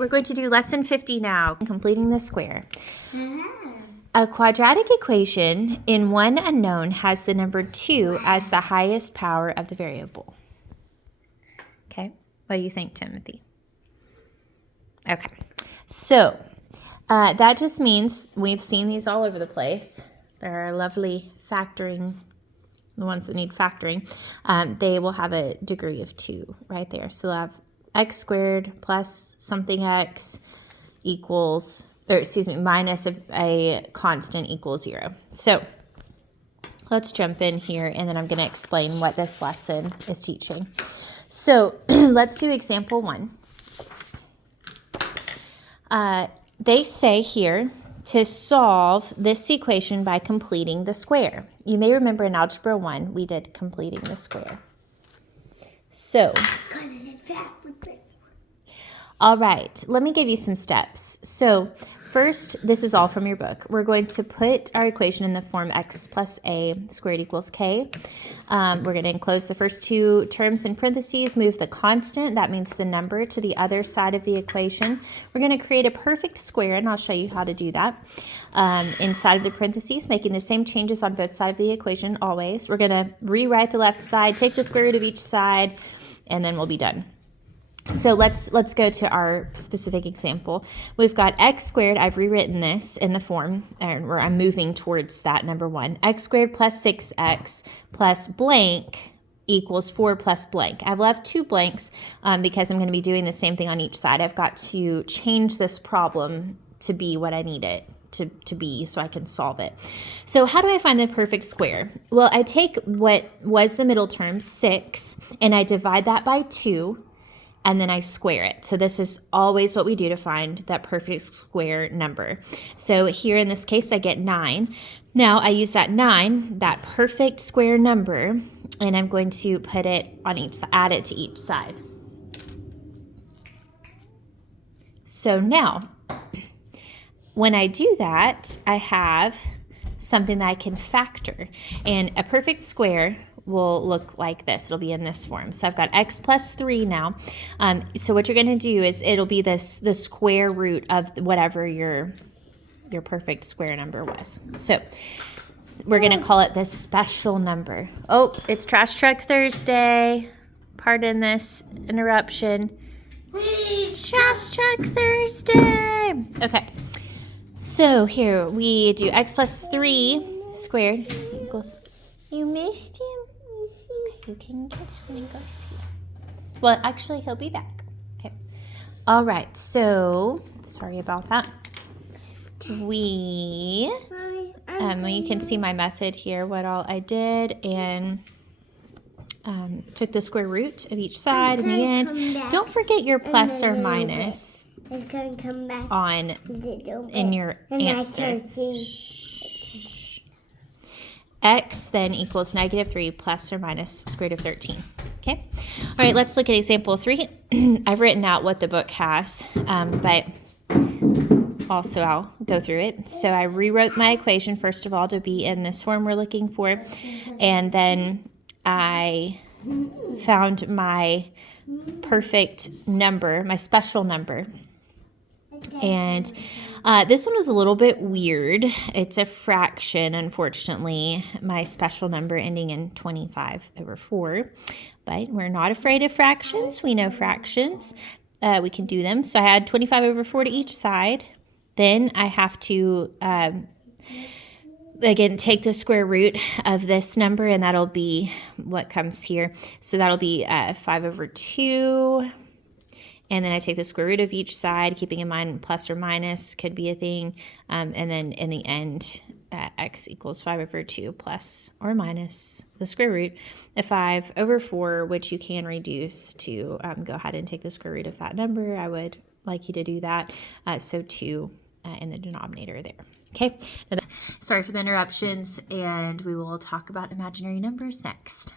we're going to do lesson 50 now, completing the square. A quadratic equation in one unknown has the number 2 as the highest power of the variable. Okay, what do you think, Timothy? Okay, so that just means we've seen these all over the place. There are lovely factoring, the ones that need factoring. They will have a degree of 2 right there. So they'll have x squared plus something x equals, or excuse me, minus a constant equals 0. So let's jump in here, and then I'm going to explain what this lesson is teaching. So let's do example 1. They say here to solve this equation by completing the square. You may remember in Algebra 1, we did completing the square. So, all right, let me give you some steps. So, first, this is all from your book. We're going to put our equation in the form x plus a squared equals k. We're going to enclose the first 2 terms in parentheses, move the constant, that means the number, to the other side of the equation. We're going to create a perfect square, and I'll show you how to do that. Inside of the parentheses, making the same changes on both sides of the equation always. We're going to rewrite the left side, take the square root of each side, and then we'll be done. So let's go to our specific example. We've got x squared. I've rewritten this in the form, or I'm moving towards that number 1. X squared plus 6x plus blank equals 4 plus blank. I've left 2 blanks because I'm going to be doing the same thing on each side. I've got to change this problem to be what I need it to be so I can solve it. So how do I find the perfect square? Well, I take what was the middle term, 6, and I divide that by 2. And then I square it. So this is always what we do to find that perfect square number. So here in this case, I get 9. Now I use that 9, that perfect square number, and I'm going to put it on each side, add it to each side. So now, when I do that, I have something that I can factor. And a perfect square will look like this. It'll be in this form. So I've got x plus 3 now. So what you're going to do is it'll be the square root of whatever your perfect square number was. So we're going to call it the special number. Oh, it's Trash Truck Thursday. Pardon this interruption. Trash Truck Thursday. Okay. So here we do x plus 3 squared equals. You missed him? Okay, you can get down and go see him. Well, actually, he'll be back. Okay. All right, so sorry about that. You can see my method here, what all I did, and took the square root of each side in the end. Don't forget your plus or minus on in your answer. X then equals -3 plus or minus square root of 13. Okay. All right, let's look at example 3. I've written out what the book has, but also I'll go through it. So I rewrote my equation, first of all, to be in this form we're looking for. And then I found my perfect number, my special number. And this one was a little bit weird. It's a fraction, unfortunately, my special number ending in 25/4. But we're not afraid of fractions. We know fractions. We can do them. So I add 25/4 to each side. Then I have to, again, take the square root of this number, and that'll be what comes here. So that'll be 5/2. And then I take the square root of each side, keeping in mind plus or minus could be a thing. And then in the end, x equals 5/2 plus or minus the square root of 5/4, which you can reduce to go ahead and take the square root of that number. I would like you to do that. So 2 in the denominator there. Okay, sorry for the interruptions, and we will talk about imaginary numbers next.